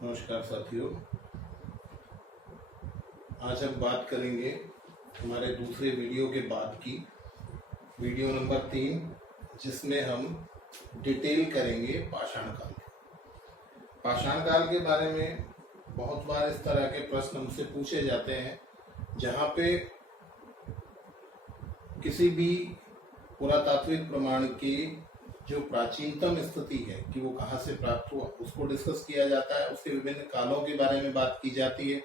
नमस्कार साथियों। आज हम बात करेंगे हमारे दूसरे वीडियो के बाद की वीडियो नंबर 3, जिसमें हम डिटेल करेंगे पाषाण काल। पाषाण काल के बारे में बहुत बार इस तरह के प्रश्न हमसे पूछे जाते हैं, जहाँ पे किसी भी पुरातात्विक प्रमाण की जो प्राचीनतम स्थिति है कि वो कहाँ से प्राप्त हुआ, उसको डिस्कस किया जाता है। उसके विभिन्न कालों के बारे में बात की जाती है।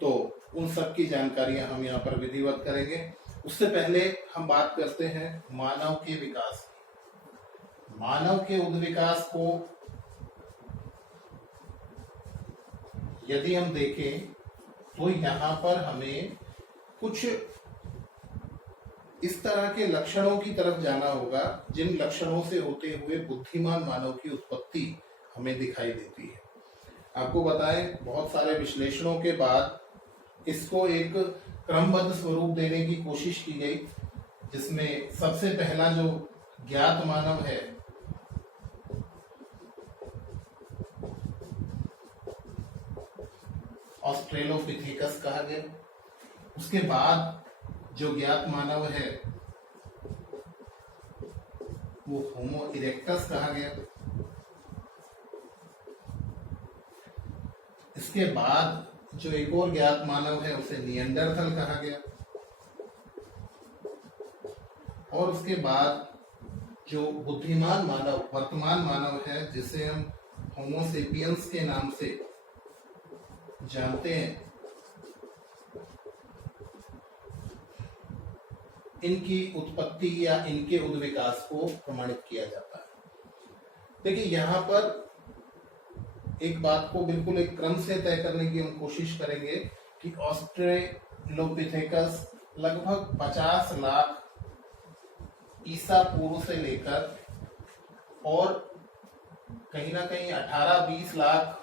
तो उन सब की जानकारियां हम यहाँ पर विधिवत करेंगे। उससे पहले हम बात करते हैं मानव के विकास की। मानव के उद्विकास को यदि हम देखें तो यहाँ पर हमें कुछ इस तरह के लक्षणों की तरफ जाना होगा, जिन लक्षणों से होते हुए बुद्धिमान मानव की उत्पत्ति हमें दिखाई देती है। आपको बताएं, बहुत सारे विश्लेषणों के बाद इसको एक क्रमबद्ध स्वरूप देने की कोशिश की गई, जिसमें सबसे पहला जो ज्ञात मानव है ऑस्ट्रेलोपिथेकस कहा गया। उसके बाद जो ज्ञात मानव है वो होमो इरेक्टस कहा गया। इसके बाद जो एक और ज्ञात मानव है उसे निएंडरथल कहा गया। और उसके बाद जो बुद्धिमान मानव, वर्तमान मानव है, जिसे हम होमो सेपियंस के नाम से जानते हैं, इनकी उत्पत्ति या इनके उद्विकास को प्रमाणित किया जाता है। देखिए, यहाँ पर एक बात को बिल्कुल एक क्रम से तय करने की हम कोशिश करेंगे कि ऑस्ट्रेलोपिथेकस लगभग 50 लाख ईसा पूर्व से लेकर और कहीं ना कहीं 18-20 लाख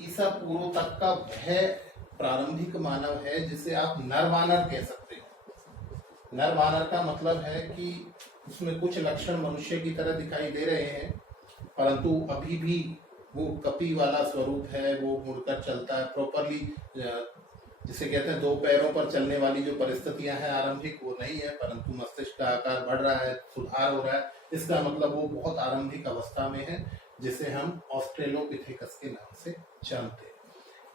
ईसा पूर्व तक का वह प्रारंभिक मानव है जिसे आप नरवानर कह सकते हो। नरवानर का मतलब है कि उसमें कुछ लक्षण मनुष्य की तरह दिखाई दे रहे हैं, परंतु अभी भी वो कपी वाला स्वरूप है, वो मुड़कर चलता है प्रॉपरली, जिसे कहते हैं 2 पैरों पर चलने वाली जो परिस्थितियां हैं आरंभिक, वो नहीं है, परंतु मस्तिष्क का आकार बढ़ रहा है, सुधार हो रहा है। इसका मतलब वो बहुत आरंभिक अवस्था में है, जिसे हम ऑस्ट्रेलोपिथेकस के नाम से जानते हैं।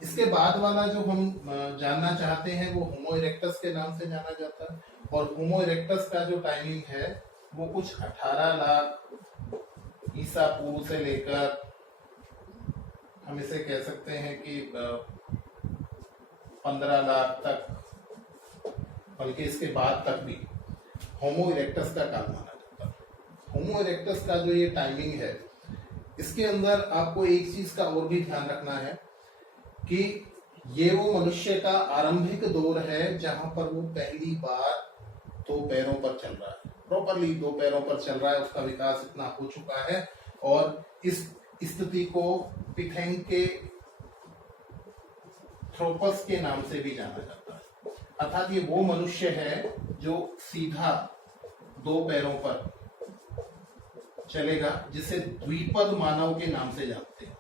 इसके बाद वाला जो हम जानना चाहते हैं वो होमो इरेक्टस के नाम से जाना जाता है। और होमो इरेक्टस का जो टाइमिंग है वो कुछ 18 लाख ईसा पूर्व से लेकर हम इसे कह सकते हैं कि 15 लाख तक, बल्कि इसके बाद तक भी होमो इरेक्टस का काल माना जाता है। होमो इरेक्टस का जो ये टाइमिंग है, इसके अंदर आपको एक चीज का और भी ध्यान रखना है कि ये वो मनुष्य का आरंभिक दौर है जहां पर वो पहली बार 2 पैरों पर चल रहा है, प्रॉपरली 2 पैरों पर चल रहा है। उसका विकास इतना हो चुका है और इस स्थिति को पिथेंग के थ्रोपस के नाम से भी जाना जाता है। अर्थात ये वो मनुष्य है जो सीधा 2 पैरों पर चलेगा, जिसे द्विपद मानव के नाम से जानते हैं।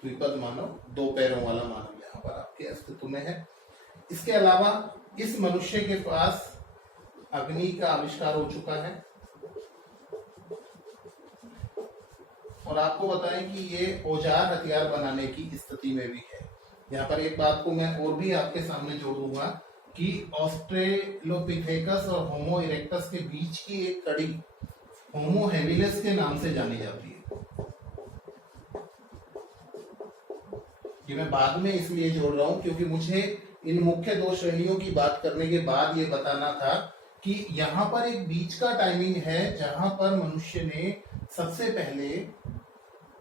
द्विपद मानव, 2 पैरों वाला मानव यहाँ पर आपके अस्तित्व में है। इसके अलावा इस मनुष्य के पास अग्नि का आविष्कार हो चुका है। और आपको बताएं कि ये औजार हथियार बनाने की स्थिति में भी है। यहाँ पर एक बात को मैं और भी आपके सामने जोड़ दूंगा कि ऑस्ट्रेलोपिथेकस और होमो इरेक्टस के बीच की एक कड़ी होमो हेबिलिस के नाम से जानी जाती है। कि मैं बाद में इसलिए जोड़ रहा हूं क्योंकि मुझे इन मुख्य 2 श्रेणियों की बात करने के बाद ये बताना था कि यहाँ पर एक बीच का टाइमिंग है जहां पर मनुष्य ने सबसे पहले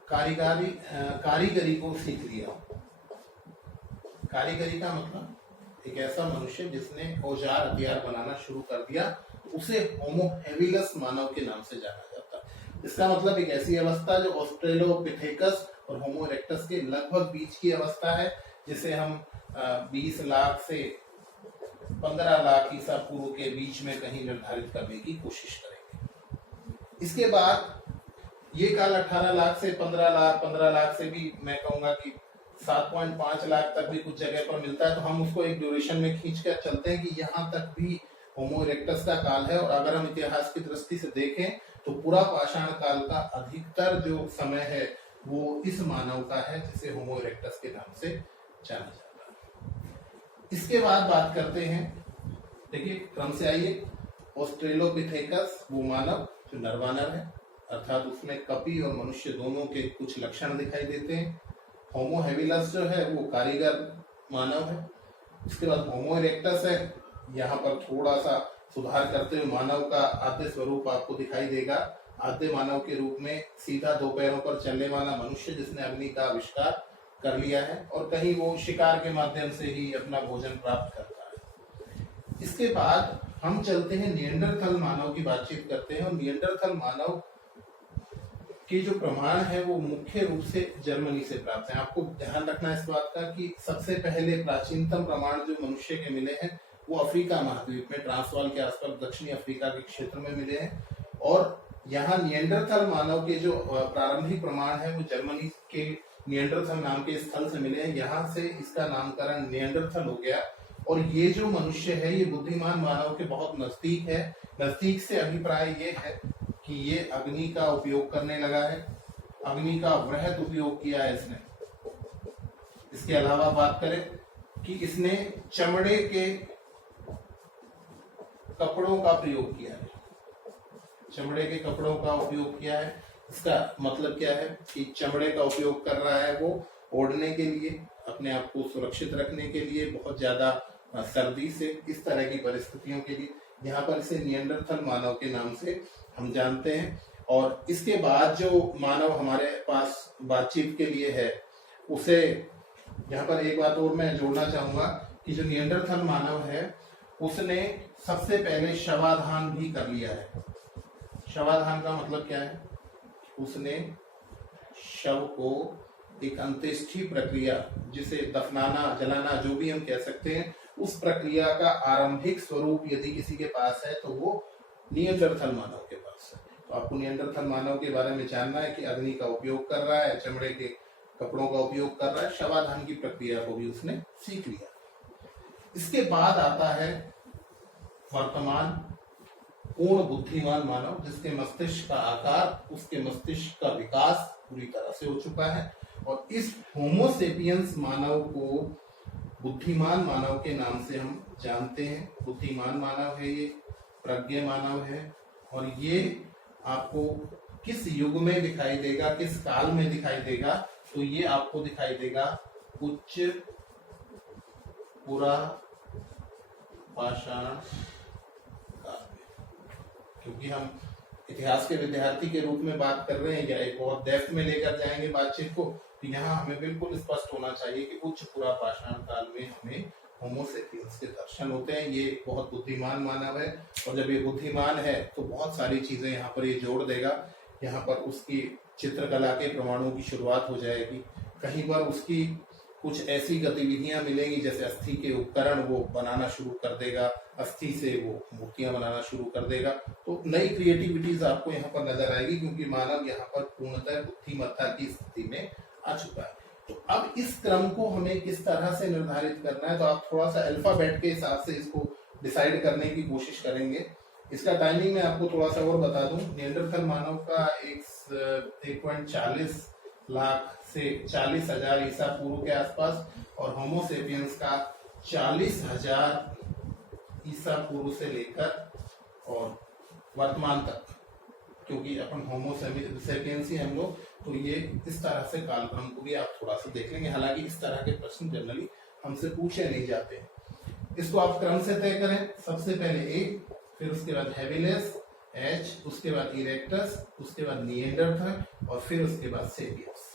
कारीगरी को सीख लिया। कारीगरी का मतलब एक ऐसा मनुष्य जिसने औजार हथियार बनाना शुरू कर दिया, उसे होमो हेबिलिस मानव के नाम से जाना जाता है। इसका मतलब एक ऐसी अवस्था जो ऑस्ट्रेलोपिथेकस और होमो इरेक्टस के लगभग बीच की अवस्था है, जिसे हम 20 लाख से 15 लाख ईसा पूर्व के बीच में कहीं निर्धारित करने की कोशिश करेंगे। इसके बाद ये काल 18 लाख से 15 लाख, 15 लाख से भी मैं कहूंगा कि 7.5 लाख तक भी कुछ जगह पर मिलता है। तो हम उसको एक ड्यूरेशन में खींच कर चलते हैं कि यहाँ तक भी होमो इरेक्टस का काल है। और अगर हम इतिहास की दृष्टि से देखें तो पूरा पाषाण काल का अधिकतर जो समय है वो इस मानव का है, जिसे होमो इरेक्टस के नाम से जाना जाता है। इसके बाद बात करते हैं, देखिए क्रम से आइए, ऑस्ट्रेलोपिथेकस वो मानव जो नरवानर है, अर्थात उसमें कपी और मनुष्य दोनों के कुछ लक्षण दिखाई देते हैं। होमो हेविलस जो है वो कारीगर मानव है। उसके बाद होमो इरेक्टस है, यहाँ पर थोड़ा सा सुधार करते हुए मानव का आद्य स्वरूप आपको दिखाई देगा। आद्य मानव के रूप में सीधा दो पैरों पर चलने वाला मनुष्य जिसने अग्नि का आविष्कार कर लिया है और कहीं वो शिकार के माध्यम से ही अपना भोजन प्राप्त करता है। इसके बाद हम चलते हैं निएंडरथल मानव की बातचीत करते हैं। और निएंडरथल मानव के जो प्रमाण है वो मुख्य रूप से जर्मनी से प्राप्त है। आपको ध्यान रखना इस बात का कि सबसे पहले प्राचीनतम प्रमाण जो मनुष्य के मिले हैं वो अफ्रीका महाद्वीप में, ट्रांसवाल के आसपास दक्षिणी अफ्रीका के क्षेत्र में मिले हैं। और यहाँ निएंडरथल मानव के जो प्रारंभिक प्रमाण है वो जर्मनी के निएंडरथल नाम के स्थल से मिले हैं। यहाँ से इसका नामकरण निएंडरथल हो गया। और ये जो मनुष्य है ये बुद्धिमान मानव के बहुत नजदीक है। नजदीक से अभिप्राय ये है कि ये अग्नि का उपयोग करने लगा है, अग्नि का वृहद उपयोग किया है इसने। इसके अलावा बात करें कि इसने चमड़े के कपड़ों का प्रयोग किया है, चमड़े के कपड़ों का उपयोग किया है। इसका मतलब क्या है कि चमड़े का उपयोग कर रहा है वो ओढ़ने के लिए, अपने आप को सुरक्षित रखने के लिए, बहुत ज्यादा सर्दी से, इस तरह की परिस्थितियों के लिए। यहाँ पर इसे निएंडरथल मानव के नाम से हम जानते हैं। और इसके बाद जो मानव हमारे पास बातचीत के लिए है उसे, यहाँ पर एक बात और मैं जोड़ना चाहूंगा कि जो निएंडरथल मानव है उसने सबसे पहले शवाधान भी कर लिया है। शवाधान का मतलब क्या है? उसने शव को एक अंत्येष्टि प्रक्रिया, जिसे दफनाना, जलाना, जो भी हम कह सकते हैं, उस प्रक्रिया का आरंभिक स्वरूप यदि किसी के पास है तो वो निएंडरथल मानव के पास है। तो आपको निएंडरथल मानव के बारे में जानना है कि अग्नि का उपयोग कर रहा है, चमड़े के कपड़ों का उपयोग कर रहा है, शवाधान की प्रक्रिया को भी उसने सीख लिया। इसके बाद आता है वर्तमान पूर्ण बुद्धिमान मानव, जिसके मस्तिष्क का आकार, उसके मस्तिष्क का विकास पूरी तरह से हो चुका है। और इस होमोसेपियंस मानव को बुद्धिमान मानव के नाम से हम जानते हैं। बुद्धिमान मानव है ये, प्रज्ञ मानव है। और ये आपको किस युग में दिखाई देगा, किस काल में दिखाई देगा? तो ये आपको दिखाई देगा उच्च पुरा पाषाण काल में। क्योंकि हम इतिहास के विद्यार्थी के रूप में बात कर रहे हैं या एक बहुत डेप्थ में लेकर जाएंगे बातचीत को, तो यहाँ हमें बिल्कुल स्पष्ट होना चाहिए कि उच्च पुरा पाषाण काल में हमें होमोसेपियंस के दर्शन होते हैं। ये बहुत बुद्धिमान मानव है। और जब ये बुद्धिमान है तो बहुत सारी चीजें यहाँ पर ये जोड़ देगा। यहाँ पर उसकी चित्रकला के प्रमाणों की शुरुआत हो जाएगी। कहीं पर उसकी कुछ ऐसी गतिविधियां मिलेंगी जैसे अस्थि के उपकरण वो बनाना शुरू कर देगा, अस्थि से वो मूर्तियां बनाना शुरू कर देगा। तो नई क्रिएटिविटीज आपको यहाँ पर नजर आएगी, क्योंकि मानव यहाँ पर पूर्णतः बुद्धिमत्ता की स्थिति में आ चुका है। तो अब इस क्रम को हमें किस तरह से निर्धारित करना है, तो आप थोड़ा सा अल्फाबेट के हिसाब से इसको डिसाइड करने की कोशिश करेंगे। इसका टाइमिंग मैं आपको थोड़ा सा और बता दूं। निएंडरथल मानव का 1.40 लाख से 40,000 ईसा पूर्व के आसपास, और होमोसेपियंस का 40,000 ईसा पूर्व से लेकर और वर्तमान तक, क्योंकि अपन होमोसेपियंस ही हम लोग, तो ये इस तरह से कालक्रम को भी आप थोड़ा सा देख लेंगे। हालांकि इस तरह के प्रश्न जनरली हमसे पूछे नहीं जाते। इसको आप क्रम से तय करें। सबसे पहले ए, फिर उसके बाद हेविलेस, एच, उसके बाद इरेक्टस, उसके बाद निएंडरथल और फिर उसके बाद सेपियंस।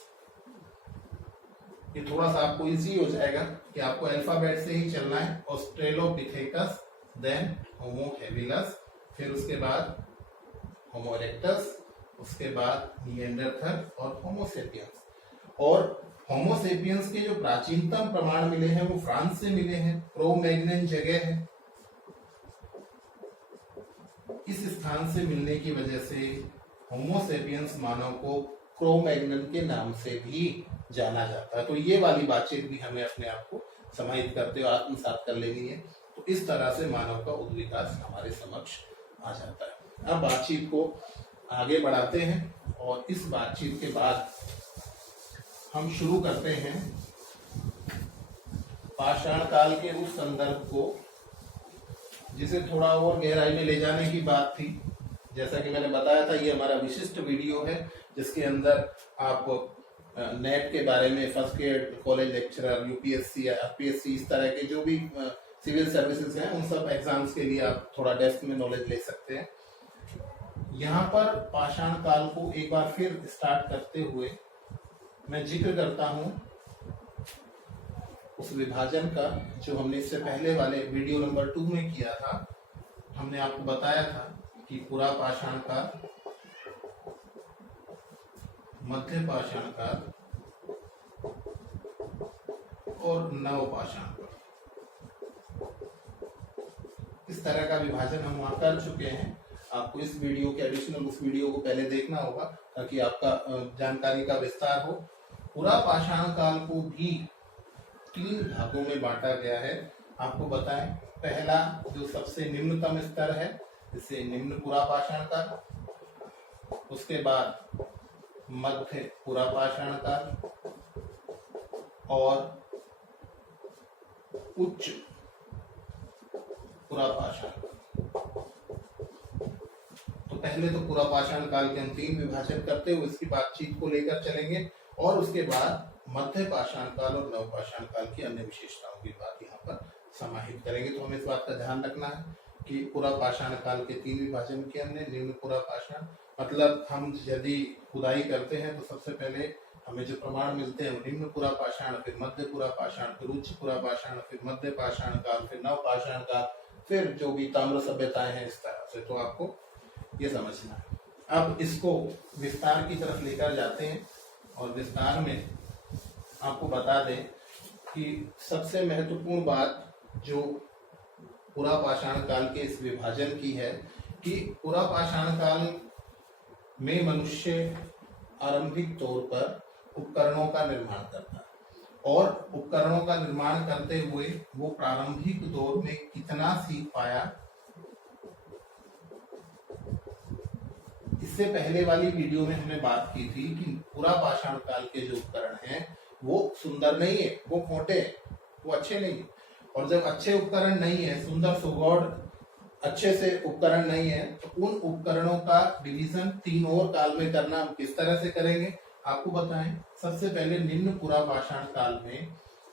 ये थोड़ा सा आपको इजी हो जाएगा कि आपको अल्फाबेट से ही चलना है। ऑस्ट्रेलोपिथेकस, देन होमो हेविलस, फिर उसके बाद होमो इरेक्टस, उसके बाद निएंडरथल और होमोसेपियंस। और होमोसेपियंस के जो प्राचीनतम प्रमाण मिले हैं वो फ्रांस से मिले हैं। क्रो-मैग्नन जगह है। इस स्थान से मिलने की वजह से होमोसेपियंस मानव को क्रो-मैग्नन के नाम से भी जाना जाता है। तो ये वाली बातचीत भी हमें अपने आप को समाहित करते हुए आत्मसात कर लेनी है। तो इस तरह से मानव का उद् विकास हमारे समक्ष आ जाता है। अब बातचीत को आगे बढ़ाते हैं और इस बातचीत के बाद हम शुरू करते हैं पाषाण काल के उस संदर्भ को जिसे थोड़ा और गहराई में ले जाने की बात थी। जैसा कि मैंने बताया था, ये हमारा विशिष्ट वीडियो है जिसके अंदर आप नेट के बारे में, first grade college lecturer, UPSC या आरपीएससी, इस तरह के जो भी सिविल सर्विसेज हैं उन सब एग्जाम्स के लिए आप थोड़ा डेप्थ में नॉलेज ले सकते हैं। यहाँ पर पाषाण काल को एक बार फिर स्टार्ट करते हुए मैं जिक्र करता हूं उस विभाजन का जो हमने इससे पहले वाले वीडियो नंबर 2 में किया था। हमने आपको बताया था कि पुरा पाषाण काल, मध्य पाषाण काल और नव पाषाण काल, इस तरह का विभाजन हम वहां कर चुके हैं। आपको इस वीडियो के एडिशनल उस वीडियो को पहले देखना होगा ताकि आपका जानकारी का विस्तार हो। पुरा पाषाण काल को भी 3 भागों में बांटा गया है। आपको बताएं, पहला जो सबसे निम्नतम स्तर है इसे निम्न पुरा पाषाण काल, उसके बाद मध्य पुरा पाषाण काल और उच्च पुरा पाषाण काल। तो पहले तो पुरा पाषाण काल के हम 3 विभाजन करते हुए इसकी बातचीत को लेकर चलेंगे और उसके बाद मध्य पाषाण काल और नव पाषाण काल की अन्य विशेषताओं की बात यहाँ पर समाहित करेंगे। तो हमें इस बात का ध्यान रखना है कि पुरा पाषाण काल के 3 विभाजन किए हमने। निम्न पुरा पाषाण मतलब हम यदि खुदाई करते हैं तो सबसे पहले हमें जो प्रमाण मिलते हैं वो निम्न पुरा पाषाण, फिर मध्य पुरा पाषाण, फिर उच्च पुरा पाषाण, फिर मध्य पाषाण काल, फिर नव पाषाण काल, फिर जो भी ताम्र सभ्यताएं हैं इस तरह से। तो आपको ये समझना है। अब इसको विस्तार की तरफ लेकर जाते हैं और विस्तार में आपको बता दें कि सबसे महत्वपूर्ण बात जो पुरा पाषाण काल के इस विभाजन की है कि पुरा पाषाण काल में मनुष्य आरंभिक तौर पर उपकरणों का निर्माण करता है और उपकरणों का निर्माण करते हुए वो प्रारंभिक दौर में कितना सीख पाया, इससे पहले वाली वीडियो में हमने बात की थी कि पुरा पाषाण काल के जो उपकरण हैं वो सुंदर नहीं है, वो खोटे हैं, वो अच्छे नहीं है। और जब अच्छे उपकरण नहीं है, सुंदर सुगौड़ अच्छे से उपकरण नहीं है, तो उन उपकरणों का डिवीजन 3 और काल में करना हम किस तरह से करेंगे आपको बताएं। सबसे पहले निम्न पुरा पाषाण काल में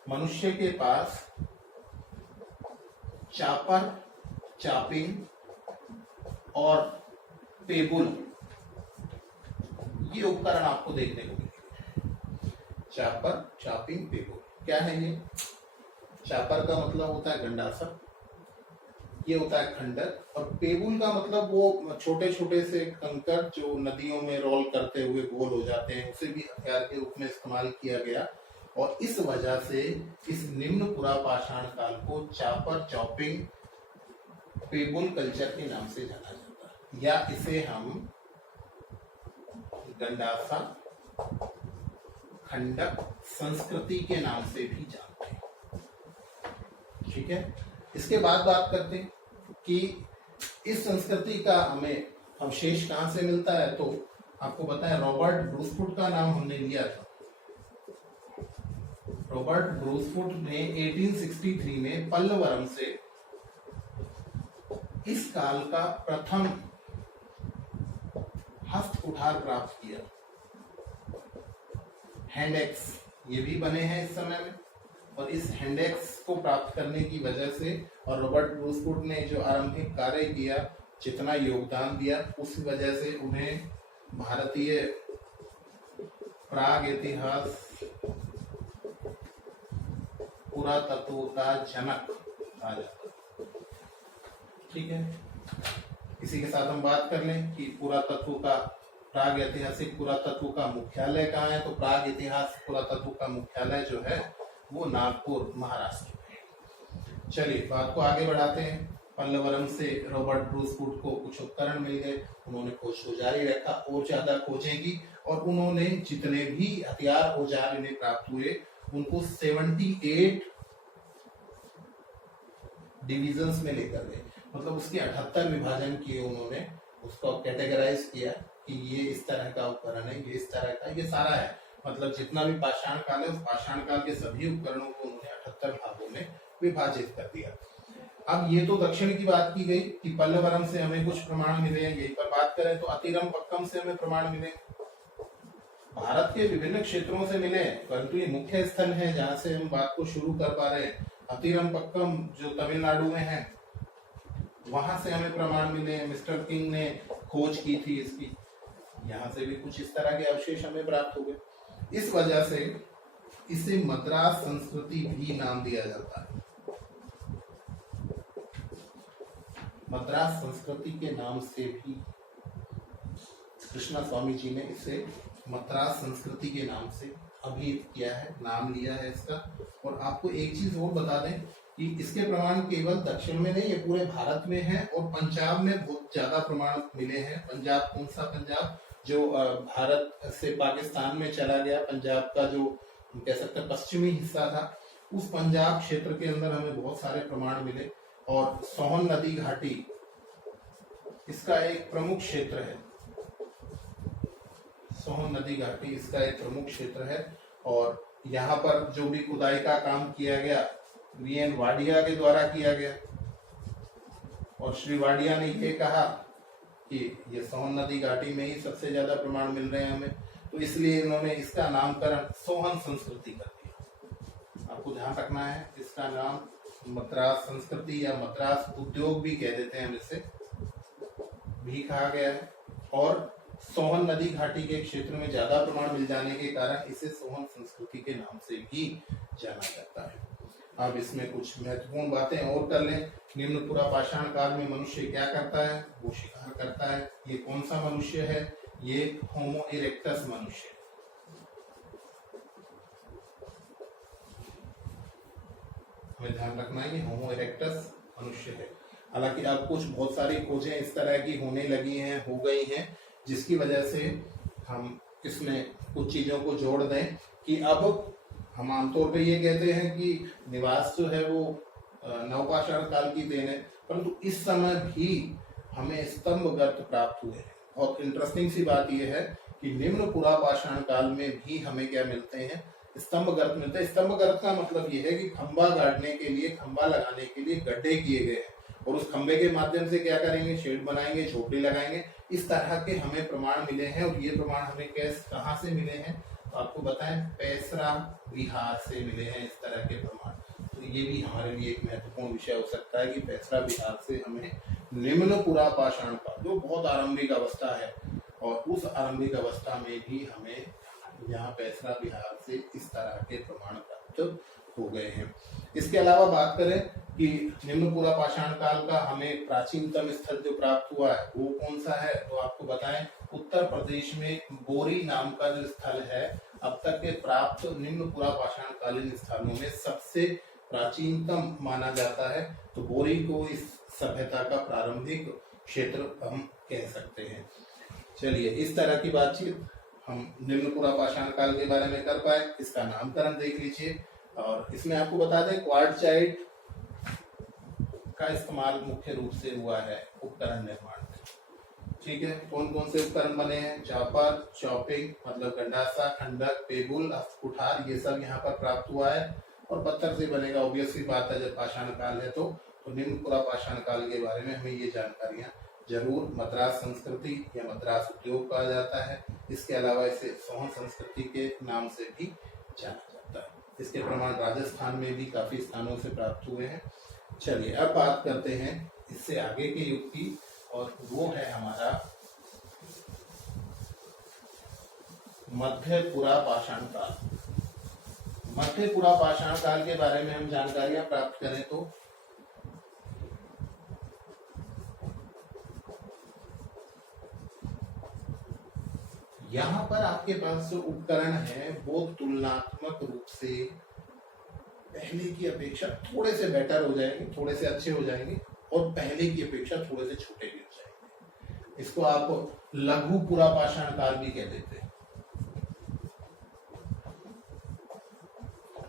मनुष्य के पास चापर, चापिंग और पेबुल, ये उपकरण आपको देखने को मिलेंगे। चापर, चापिंग, पेबुल क्या है ये? चापर का मतलब होता है गंडासा, ये होता है खंडक, और पेबुल का मतलब वो छोटे छोटे से कंकर जो नदियों में रोल करते हुए गोल हो जाते हैं, उसे भी हथियार के रूप में इस्तेमाल किया गया। और इस वजह से इस निम्न पुरा पाषाण काल को चापर, चॉपिंग, पेबुल कल्चर के नाम से जाना जाता है, या इसे हम गंडासा खंडक संस्कृति के नाम से भी जानते हैं। ठीक है, इसके बाद बात करते हैं कि इस संस्कृति का हमें अवशेष कहां से मिलता है। तो आपको बताएं, रॉबर्ट ब्रूसफुट का नाम हमने लिया था। रॉबर्ट ब्रूसफुट ने 1863 में पल्लवरम से इस काल का प्रथम हस्त कुठार प्राप्त किया। हैंडेक्स ये भी बने हैं इस समय में, और इस हैंडेक्स को प्राप्त करने की वजह से और रॉबर्ट ब्रूसफुट ने जो आरंभिक कार्य किया, जितना योगदान दिया, उस वजह से उन्हें भारतीय प्राग इतिहास पुरातत्व का जनक कहा जाता है। ठीक है, इसी के साथ हम बात कर लें कि पुरातत्व का, प्राग ऐतिहासिक पुरातत्व का मुख्यालय कहाँ है। तो प्राग इतिहास पुरातत्व का मुख्यालय जो है वो नागपुर, महाराष्ट्र में। चलिए बात को आगे बढ़ाते हैं। पल्लवरम से रॉबर्ट ब्रूस वुड को कुछ उपकरण मिल गए, उन्होंने खोज को जारी रखा और ज्यादा खोजें की, और उन्होंने जितने भी हथियार औजार इन्हें प्राप्त हुए उनको 78 डिविजन्स में लेकर गए, मतलब उसके 78 विभाजन किए उन्होंने, उसको कैटेगराइज किया कि ये इस तरह का उपकरण है, ये इस तरह का, ये सारा है, मतलब जितना भी पाषाण काल है उस पाषाण काल के सभी उपकरणों को उन्होंने 78 भागों में विभाजित कर दिया। अब ये तो दक्षिण की बात की गई कि पल्लवरम से हमें कुछ प्रमाण मिले हैं, यही पर बात करें तो अतिरम पक्कम से हमें प्रमाण मिले, भारत के विभिन्न क्षेत्रों से मिले, परंतु ये मुख्य स्थल है जहां से हम बात को शुरू कर पा रहे हैं। अतिरम पक्कम जो तमिलनाडु में है, वहां से हमें प्रमाण मिले हैं, मिस्टर किंग ने खोज की थी इसकी, यहाँ से भी कुछ इस तरह के अवशेष हमें प्राप्त हो गए। इस वजह से इसे मद्रास संस्कृति भी नाम दिया जाता है। मद्रास संस्कृति के नाम से भी कृष्णा स्वामी जी ने इसे मद्रास संस्कृति के नाम से अभिहित किया है, नाम लिया है इसका। और आपको एक चीज और बता दें कि इसके प्रमाण केवल दक्षिण में नहीं, ये पूरे भारत में है, और पंजाब में बहुत ज्यादा प्रमाण मिले हैं। पंजाब कौन सा पंजाब? जो भारत से पाकिस्तान में चला गया, पंजाब का जो हम कह सकते हैं पश्चिमी हिस्सा था, उस पंजाब क्षेत्र के अंदर हमें बहुत सारे प्रमाण मिले। और सोहन नदी घाटी इसका एक प्रमुख क्षेत्र है, सोहन नदी घाटी इसका एक प्रमुख क्षेत्र है। और यहाँ पर जो भी खुदाई का काम किया गया वीएन वाडिया के द्वारा किया गया, और श्री वाडिया ने ये कहा कि ये सोहन नदी घाटी में ही सबसे ज्यादा प्रमाण मिल रहे हैं हमें, तो इसलिए इन्होंने इसका नामकरण सोहन संस्कृति कर दिया। आपको ध्यान रखना है, इसका नाम मद्रास संस्कृति या मद्रास उद्योग भी कह देते हैं, इसे भी कहा गया है। और सोहन नदी घाटी के क्षेत्र में ज्यादा प्रमाण मिल जाने के कारण इसे सोहन संस्कृति के नाम से भी जाना जाता है। अब इसमें कुछ महत्वपूर्ण बातें और कर लें। निम्न पुरा पाषाण काल में मनुष्य क्या करता है? वो शिकार करता है। ये कौन सा मनुष्य है? ये होमो इरेक्टस मनुष्य। हमें ध्यान रखना है कि होमो इरेक्टस मनुष्य है। हालांकि अब कुछ बहुत सारी खोजें इस तरह की होने लगी हैं, हो गई हैं, जिसकी वजह से हम इसमें कुछ चीजों को जोड़ दें कि अब हम आमतौर पे ये कहते हैं कि निवास जो है वो नवपाषाण काल की देन है, परंतु इस समय भी हमें स्तंभ गर्त प्राप्त हुए हैं। बहुत इंटरेस्टिंग सी बात यह है कि निम्न पुरा पाषाण काल में भी हमें क्या मिलते हैं? स्तंभ गर्त मिलते हैं। स्तंभ गर्त का मतलब यह है कि खंबा गाड़ने के लिए, खंबा लगाने के लिए गड्ढे किए गए हैं, और उस खंबे के माध्यम से क्या करेंगे? शेड बनाएंगे, झोपड़ी लगाएंगे। इस तरह के हमें प्रमाण मिले हैं। और ये प्रमाण हमें कहाँ से मिले हैं? तो आपको बताएं, पैसरा बिहार से मिले हैं इस तरह के प्रमाण। तो ये भी हमारे लिए एक महत्वपूर्ण विषय हो सकता है कि पैसरा बिहार से हमें निम्न पुरा पाषाण का जो बहुत आरंभिक अवस्था है, और उस आरंभिक अवस्था में भी हमें यहाँ पैसरा बिहार से इस तरह के प्रमाण प्राप्त हो गए हैं। इसके अलावा बात करें कि निम्न पुरा पाषाण काल का हमें प्राचीनतम स्थल जो प्राप्त हुआ है वो कौन सा है? तो आपको बताएं, उत्तर प्रदेश में बोरी नाम का जो स्थल है, अब तक के प्राप्त निम्न पुरा पाषाण कालीन स्थलों में सबसे प्राचीनतम माना जाता है। तो बोरी को इस सभ्यता का प्रारंभिक क्षेत्र हम कह सकते हैं। चलिए, इस तरह की बातचीत हम निम्न पुरा पाषाण काल के बारे में कर पाए। इसका नामकरण देख लीजिए, और इसमें आपको बता दें क्वार्टजाइट का इस्तेमाल मुख्य रूप से हुआ है उपकरण निर्माण में। ठीक है, कौन कौन से उपकरण बने हैं? चापर, चॉपिंग मतलब गंडासा, खंडक, पेबुल, कुठार, ये सब यहाँ पर प्राप्त हुआ है। और पत्थर से बनेगा, ऑब्वियसली बात है, जब पाषाण काल है तो निम्न पुरा पाषाण काल के बारे में हमें ये जानकारियां जरूर मद्रास संस्कृति या मद्रास उद्योग कहा जाता है। इसके अलावा इसे सोहन संस्कृति के नाम से भी जाना जाता है। इसके प्रमाण राजस्थान में भी काफी स्थानों से प्राप्त हुए हैं। चलिए, अब बात करते हैं इससे आगे के युग की, और वो है हमारा मध्य पुरा पाषाण काल। मध्य पुरा पाषाण काल के बारे में हम जानकारियां प्राप्त करें तो यहाँ पर आपके पास जो उपकरण है वो तुलनात्मक रूप से पहले की अपेक्षा थोड़े से बेटर हो जाएंगे, थोड़े से अच्छे हो जाएंगे। और पहले की अपेक्षा थोड़े से छोटे भी हो जाएंगे। इसको आप लघु पुरा पाषाण काल भी कह देते हैं।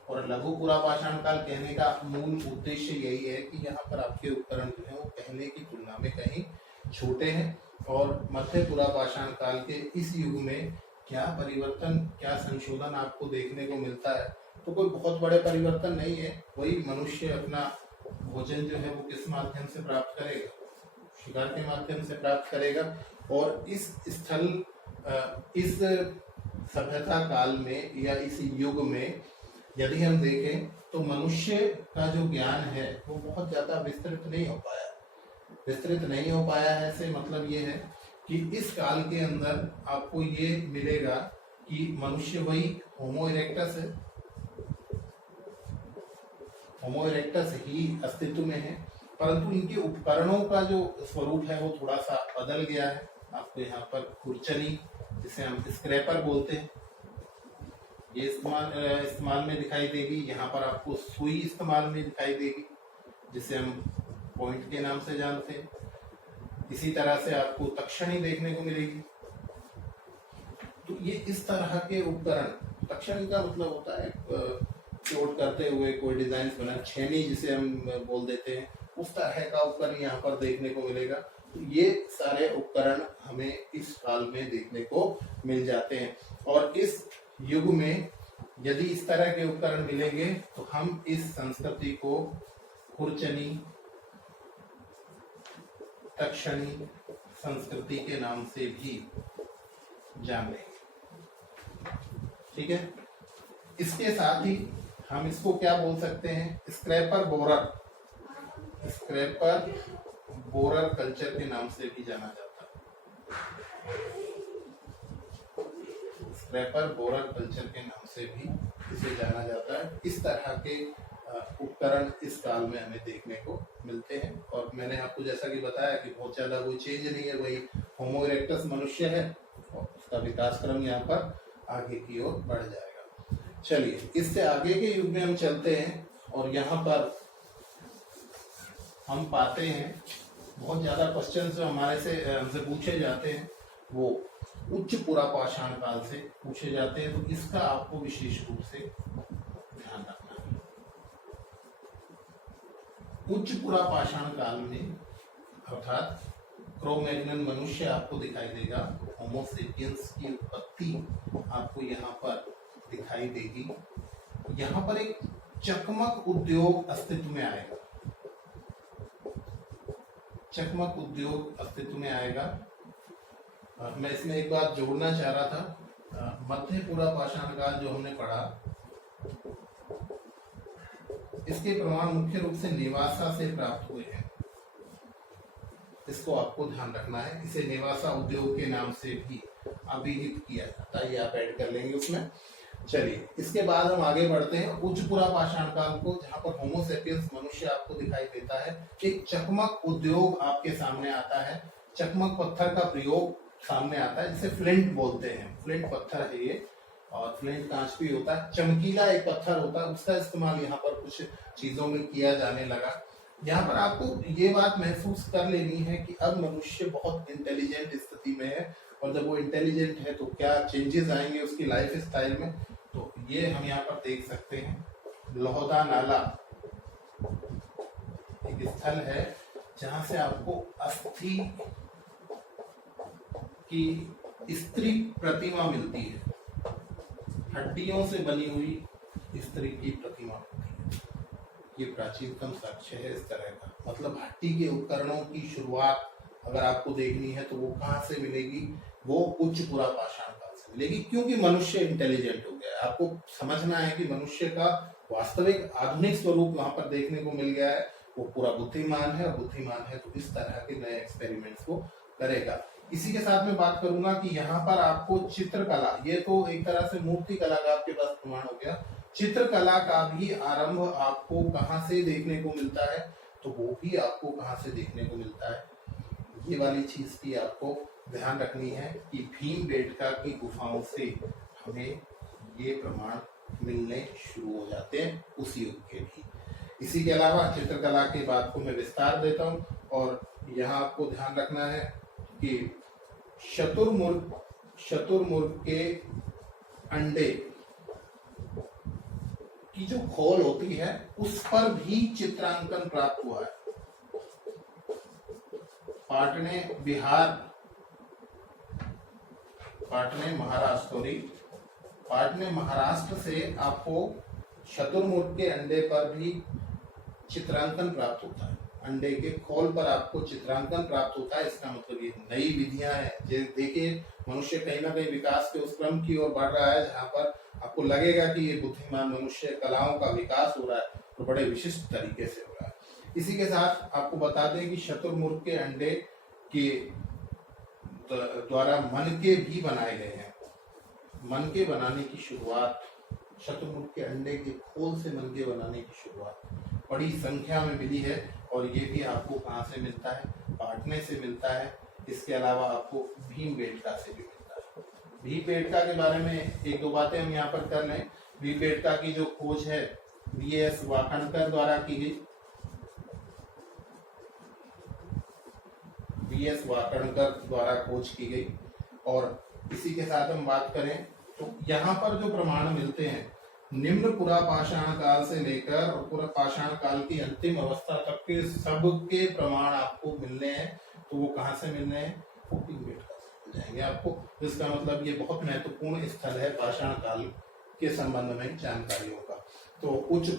और लघु पुरा पाषाण काल कहने का मूल उद्देश्य यही है कि यहाँ पर आपके उपकरण जो है वो पहले की तुलना में कहीं छोटे हैं। और मध्य पुरा पाषाण काल के इस युग में क्या परिवर्तन, क्या संशोधन आपको देखने को मिलता है, तो कोई बहुत बड़े परिवर्तन नहीं है। वही मनुष्य अपना भोजन जो है वो किस माध्यम से प्राप्त करेगा, शिकार के माध्यम से प्राप्त करेगा। और इस स्थल, इस सभ्यता काल में या इस युग में यदि हम देखें तो मनुष्य का जो ज्ञान है वो बहुत ज्यादा विस्तृत नहीं हो पाया। विस्तृत नहीं हो पाया है से मतलब ये है कि इस काल के अंदर आपको ये मिलेगा कि मनुष्य वही होमो इरेक्टस है, होमो इरेक्टस ही अस्तित्व में है, परंतु इनके उपकरणों का जो स्वरूप है वो थोड़ा सा बदल गया है। आपको यहाँ पर खुरचनी, जिसे हम स्क्रैपर बोलते हैं, ये इस्तेमाल में दिखाई देगी। यहाँ पर आपको सुई इस्तेमाल में दिखाई देगी, जिसे हम पॉइंट के नाम से जानते हैं। इसी तरह से आपको तक्षणी देखने को मिलेगी। तो ये इस तरह के उपकरण, तक्षणी का मतलब होता है चोट करते हुए कोई डिजाइन बना, छेनी जिसे हम बोल देते हैं, उस तरह का उपकरण यहाँ पर देखने को मिलेगा। तो ये सारे उपकरण हमें इस काल में देखने को मिल जाते हैं। और इस युग में यदि इस तरह के उपकरण मिलेंगे तो हम इस संस्कृति को खुरचनी, तक्षणी संस्कृति के नाम से भी जान लेंगे। ठीक है, इसके साथ ही हम इसको क्या बोल सकते हैं, scraper borer, scraper borer culture के नाम से भी जाना जाता है। स्क्रैपर बोरर कल्चर के नाम से भी इसे जाना जाता है। इस तरह के उपकरण इस काल में हमें देखने को मिलते हैं। और मैंने आपको जैसा कि बताया कि बहुत ज्यादा कोई चेंज नहीं है, वही होमो इरेक्टस मनुष्य है और उसका विकास क्रम यहाँ पर आगे की ओर बढ़ जाएगा। चलिए, इससे आगे के युग में हम चलते हैं और यहाँ पर हम पाते हैं बहुत ज्यादा क्वेश्चन जो हमसे पूछे जाते हैं वो उच्च पुरा पाषाण काल से पूछे जाते हैं। तो इसका आपको विशेष रूप से ध्यान रखना है। उच्च पुरा पाषाण काल में अर्थात क्रो-मैग्नन मनुष्य आपको दिखाई देगा, होमो सेपियंस की उत्पत्ति आपको यहाँ पर दिखाई देगी। यहाँ पर एक चकमक उद्योग अस्तित्व में आएगा, चकमक उद्योग अस्तित्व में आएगा। मैं इसमें एक बात जोड़ना चाह रहा था, मध्य पुरा पाषाण काल जो हमने पढ़ा, इसके प्रमाण मुख्य रूप से नेवासा से प्राप्त हुए हैं। इसको आपको ध्यान रखना है। इसे नेवासा उद्योग के नाम से भी अभिहित किया जाता है, ये आप ऐड कर लेंगे उसमें। चलिए, इसके बाद हम आगे बढ़ते हैं उच्च पुरा पाषाण काल को, जहां पर होमो सेपियंस मनुष्य आपको दिखाई देता है। एक चकमक उद्योग आपके सामने आता है, चकमक पत्थर का प्रयोग सामने आता है, जिसे फ्लिंट बोलते हैं। फ्लिंट पत्थर है ये, और फ्लिंट कांच भी होता है, चमकीला एक पत्थर होता है, उसका इस्तेमाल यहाँ पर कुछ चीजों में किया जाने लगा। यहाँ पर आपको ये बात महसूस कर लेनी है कि अब मनुष्य बहुत इंटेलिजेंट स्थिति में है, और जब वो इंटेलिजेंट है तो क्या चेंजेस आएंगे उसकी लाइफ स्टाइल में। तो ये हम यहाँ पर देख सकते हैं। लोहदा नाला एक स्थल है जहां से आपको अस्थि की स्त्री प्रतिमा मिलती है, हड्डियों से बनी हुई स्त्री की प्रतिमा मिलती है। ये प्राचीनतम साक्ष्य है इस तरह का। मतलब हड्डी के उपकरणों की शुरुआत अगर आपको देखनी है तो वो कहाँ से मिलेगी, वो उच्च पुरा पाषाण काल से मिलेगी, क्योंकि मनुष्य इंटेलिजेंट हो गया है। आपको समझना है कि मनुष्य का वास्तविक आधुनिक स्वरूप वहां पर देखने को मिल गया है। वो पूरा बुद्धिमान है, और बुद्धिमान है तो इस तरह के नए एक्सपेरिमेंट्स को करेगा। इसी के साथ में बात करूंगा कि यहाँ पर आपको चित्रकला, ये तो एक तरह से मूर्ति कला का आपके पास प्रमाण हो गया, चित्रकला का भी आरंभ आपको कहाँ से देखने को मिलता है, तो वो भी आपको कहाँ से देखने को मिलता है। ये वाली चीज भी आपको ध्यान रखनी है कि भीमबेटका की गुफाओं से हमें ये प्रमाण मिलने शुरू हो जाते हैं उस युग के भी। इसी के अलावा चित्रकला की बात को मैं विस्तार देता हूँ, और यहाँ आपको ध्यान रखना है कि शतुरमुर्ग के अंडे की जो खोल होती है उस पर भी चित्रांकन प्राप्त हुआ है। पाटने महाराष्ट्र से आपको शतुरमुर्ग के अंडे पर भी चित्रांकन प्राप्त होता है। अंडे के खोल पर आपको चित्रांकन प्राप्त होता है। इसका मतलब ये नई विधियां हैं। देखिए, मनुष्य कहीं ना कहीं विकास के उस क्रम की ओर बढ़ रहा है जहां पर आपको लगेगा कि ये बुद्धिमान मनुष्य, कलाओं का विकास हो रहा है तो बड़े विशिष्ट तरीके से हो रहा है। इसी के साथ आपको बता दें कि शतुरमुर्ग के अंडे के द्वारा मनके भी बनाए गए हैं। मनके बनाने की शुरुआत, शतुरमुर्ग के अंडे के खोल से मनके बनाने की शुरुआत बड़ी संख्या में मिली है, और ये भी आपको कहाँ से मिलता है? पाटने से मिलता है। इसके अलावा आपको भीमबेटका से भी मिलता है। भीमबेटका के बारे में एक दो बातें हम यहाँ पर कर लें। भीमबेटका की जो खोज है वीएस वाकणकर द्वारा की गई। वीएस वाकणकर द्वारा खोज की गई। और इसी के साथ हम बात करें तो यहाँ पर जो प्रमाण मिलते हैं, निम्न पुरापाषाण काल से लेकर और पुरापाषाण काल की अंतिम अवस्था तक के सबके प्रमाण आपको मिलने हैं। तो वो कहाँ से मिलने हैं? भीमबेटका से मिल जाएंगे आपको। इसका मतलब ये बहुत महत्वपूर्ण स्थल है पाषाण काल के संबंध में जानकारियों का। तो उच्च